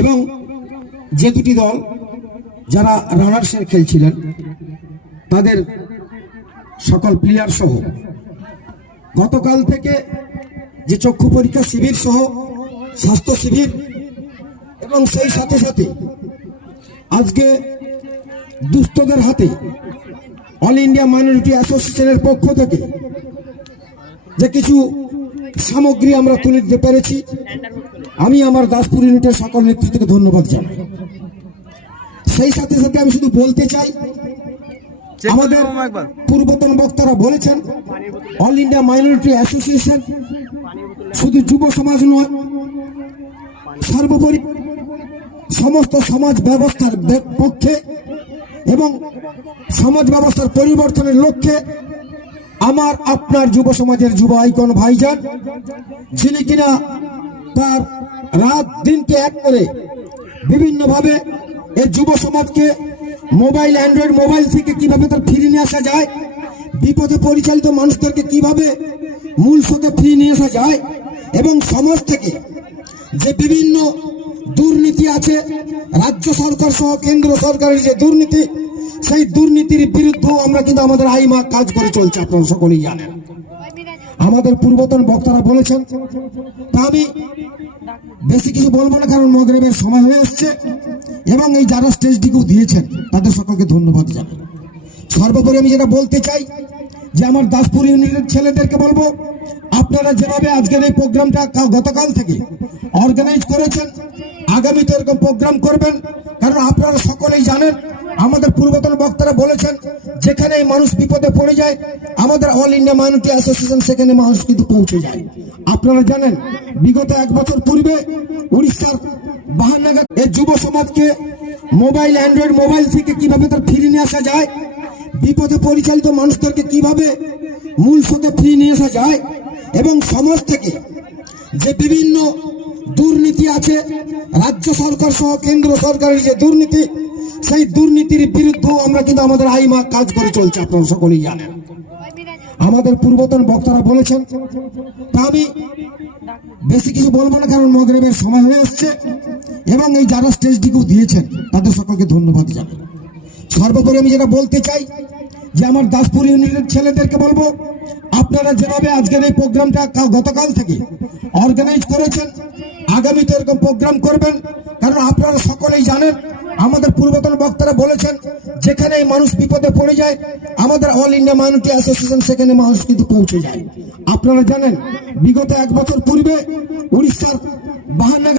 এবং যে দুটি দল যারা রানার্সের খেলছিলেন তাদের সকল প্লেয়ার সহ গতকাল থেকে যে চক্ষু পরীক্ষা শিবির সহ স্বাস্থ্য শিবির এবং সেই সাথে সাথে আজকে দুস্থদের হাতে অল ইন্ডিয়া মাইনরিটি অ্যাসোসিয়েশনের পক্ষ থেকে যে কিছু সামগ্রী আমরা তুলে দিতে পেরেছি, আমি আমার দাসপুর ইউনিটের সকল নেতৃত্বকে ধন্যবাদ জানাই। সেই সাথে সাথে আমি শুধু বলতে চাই, আমাদের পূর্বতন বক্তারা বলেছেন অল ইন্ডিয়া মাইনরিটি অ্যাসোসিয়েশন শুধু যুব সমাজ নয়, সর্বোপরি সমস্ত সমাজ ব্যবস্থার পক্ষে এবং সমাজ ব্যবস্থার পরিবর্তনের লক্ষ্যে আমার আপনার যুব সমাজের যুব আইকন ভাইজান, যিনি কিনা তার রাত দিনকে এক করে বিভিন্নভাবে এই যুব সমাজকে মোবাইল, অ্যান্ড্রয়েড মোবাইল থেকে কিভাবে তার ফিরিয়ে নিয়ে আসা যায়, বিপদে পরিচালিত মানুষদেরকে কিভাবে মূল স্রোতে ফিরিয়ে নিয়ে আসা যায়, এবং সমাজ থেকে যে বিভিন্ন দুর্নীতি আছে, রাজ্য সরকার সহ কেন্দ্র সরকারের যে দুর্নীতি, সেই দুর্নীতির বিরুদ্ধেও আমরা কিন্তু আমাদের আইমা কাজ করে চলছে, আপনারা সকলেই জানেন। আমাদের পূর্বতন বক্তারা বলেছেন, তা আমি বেশি কিছু বলবো না, কারণ মগরিবের সময় হয়ে আসছে এবং এই যারা স্টেজটিকেও দিয়েছেন তাদের সকলকে ধন্যবাদ জানাই। সর্বোপরি আমি যেটা বলতে চাই যে আমার দাসপুর ইউনিটের ছেলেদেরকে বলবো, আপনারা যেভাবে আজকের এই প্রোগ্রামটা গতকাল থেকে অর্গানাইজ করেছেন, আগামীতে এরকম প্রোগ্রাম করবেন, কারণ আপনারা সকলেই জানেন আমাদের পূর্বতন বক্তারা বলেছেন যেখানে মানুষ বিপদে পড়ে যায় আমাদের অল ইন্ডিয়া মাইনরিটি অ্যাসোসিয়েশন সেখানে মানুষ কিন্তু পৌঁছে যায়। আপনারা জানেন বিগত 1 বছর পূর্বে উড়িষ্যার বাহান্নাঘাট এই যুব সমাজকে মোবাইল, অ্যান্ড্রয়েড মোবাইল থেকে কিভাবে তার ফিরিয়ে নিয়ে আসা যায়, বিপদে পরিচালিত মানুষদেরকে কিভাবে মূল স্রোতে ফিরিয়ে নিয়ে আসা যায়, এবং সমাজ থেকে যে বিভিন্ন দুর্নীতি আছে, রাজ্য সরকার সহ কেন্দ্র সরকারের যে দুর্নীতি, সেই দুর্নীতির বিরুদ্ধেও আমরা কিন্তু আমাদের আইমা কাজ করে চলছে, আপনারা সকলেই জানেন। আমাদের পূর্বতন বক্তারা বলেছেন, তা আমি বেশি কিছু বলবো না, কারণ মগরিবের সময় হয়ে আসছে এবং এই যারা স্টেজটিকেও দিয়েছেন তাদের সকলকে ধন্যবাদ জানাই। সর্বোপরি আমি যেটা বলতে চাই যে আমার দাসপুর ইউনিটের ছেলেদেরকে বলবো, আপনারা যেভাবে আজকের এই প্রোগ্রামটা গতকাল থেকে অর্গানাইজ করেছেন, আগামীতে এরকম প্রোগ্রাম করবেন, কারণ আপনারা সকলেই জানেন আমাদের পূর্বতন বক্তারা বলেছেন যেখানে মানুষ বিপদে পড়ে যায় আমাদের অল ইন্ডিয়া মাইনরিটি অ্যাসোসিয়েশন সেখানে মানুষ কিন্তু পৌঁছে যায়। আপনারা জানেন বিগত 1 বছর পূর্বে উড়িষ্যার বাহান্নাঘাট